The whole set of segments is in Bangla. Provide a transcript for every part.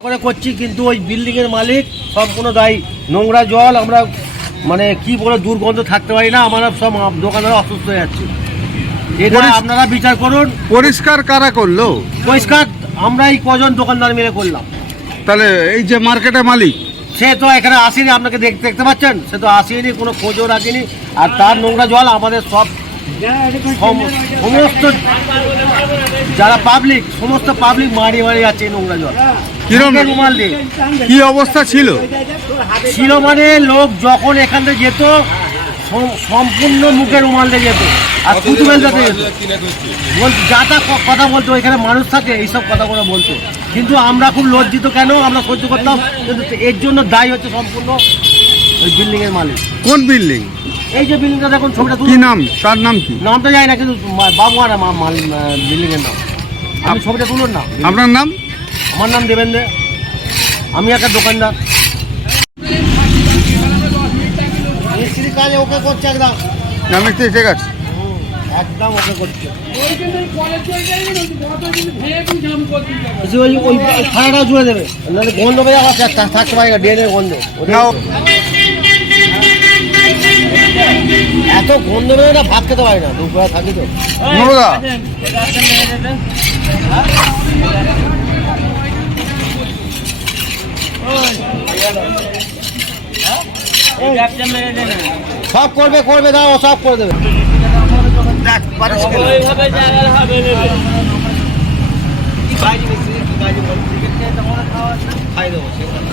করে করছি কিন্তু ওই বিল্ডিং এর মালিক সম্পূর্ণ দায়ী। নোংরা জল আমরা মানে কি বলে দুর্গন্ধ থাকতে পারি না আমরা সব দোকানদার অসুস্থ হয়ে যাচ্ছে। এটা আপনারা বিচার করুন। পরিষ্কার কারা করল? পরিষ্কার আমরা এই কজন দোকানদার মিলে করলাম। তাহলে এই যে মার্কেটের মালিক? সে তো এখানে আসেনি আপনাকে দেখ- দেখতে পাচ্ছেন? সে তো আসেনি কোনো খোঁজও রাখেনি। আর তার নোংরা জল আমাদের সব সমস্ত যারা পাবলিক সমস্ত পাবলিক মারি মারি যাচ্ছে এই নোংরা জল। কিরম কি অবস্থা ছিল? ছিল মানে লোক যখন এখান থেকে যেত সম্পূর্ণ মুখে রুমাল দিয়ে যেত আর থুতু বেলতে যেত। যা তা কথা বলতো এখানে মানুষ থাকে এইসব কথাগুলো বলতো। কিন্তু আমরা খুব লজ্জিত কেন? আমরা সহ্য করতাম কিন্তু এর জন্য দায়ী হচ্ছে সম্পূর্ণ ওই বিল্ডিং এর মালিক। কোন বিল্ডিং? এই যে বিল্ডিংটা দেখুন ছবিটা কি নাম? তার নাম কি? নামটা জানি না কিন্তু বাবু আর বিল্ডিং এর নাম। আমি ছবিটা তুলুন না। আপনার নাম? আমার নাম দেবেন দে আমি একটা দোকানদার মিস্ত্রি কাজে ওকে করছে একদম আমি তো ঠিক আছে একদম ওকে করছে ওই জুড়ে দেবে নাহলে গন্ধ পেয়ে আবার থা- থাকতে পারে না গন্ধ। এত গন্ধ বেরোয় না ভাত খেতে পারে না দুপুরে থাকি তো সব করবে করবে দাও ও সব করে দেবে দেখ, পারিস কেন? খাই দেবো, সে কথা।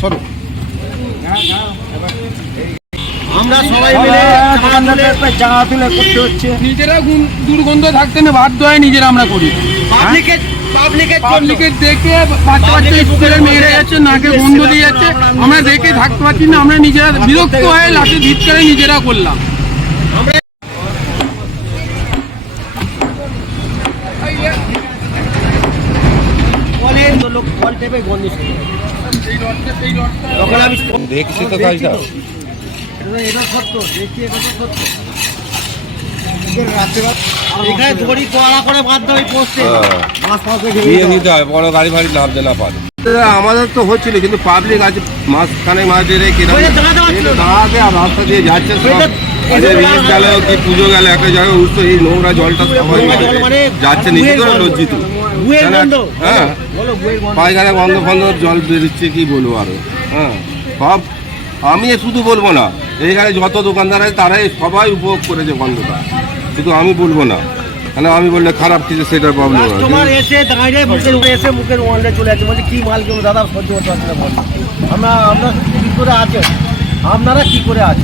সরো। আমরা সবাই মিলে জায়গা তুলে করতে হচ্ছে। নিজেরা গুন- দুর্গন্ধ থাকতে না বাধ্য হয় নিজেরা আমরা করি। পাবলিকের পাবলিকের দেখে বাচ্চা বাচ্চা স্কুলের মেয়েরা যাচ্ছে নাকে বন্ধ দিয়ে যাচ্ছে। আমরা দেখে থাকতে পারছি না আমরা নিজেরা বিরক্ত হয়ে লাঠি ভিত করে নিজেরা করলাম। দেখছি তো কাজটা। এটা এটা সত্য দেখছি এটা তো সত্য এখানে দড়ি কড়া করে বাঁধতে হয় পোস্টে হ্যাঁ। মাছ ফাঁস নিয়ে নিতে হয় বড় গাড়ি ফাড়ি নামতে না পারে। আমাদের তো হচ্ছিল কিন্তু পাবলিক আছে মাঝখানে মাঝে রেখে দাঁড়াতে আর রাস্তা দিয়ে যাচ্ছে গেল কি পুজো গেল একটা জায়গায় উঠতো এই নোংরা জলটা সবাই মানে যাচ্ছে বুয়ের নিজে করে গন্ধ। লজ্জিত। হ্যাঁ বলো গন্ধ। পায়খানা বন্ধ বন্ধ জল বেরোচ্ছে কি বলব আরও? হ্যাঁ। সব আমি শুধু বলব না এইখানে যত দোকানদার আছে তারাই সবাই উপভোগ করেছে গন্ধটা। শুধু আমি বলব না। মানে আমি বললে খারাপ কিছু সেটা প্রবলেম তোমার এসে দাঁড়িয়ে উপরে এসে মুখের ওয়ালে চলে আছে বলছে কি মাল কেউ দাদা সহ্য করতে পারছি না আমরা আমরা কি করে আছে আপনারা কি করে আছেন?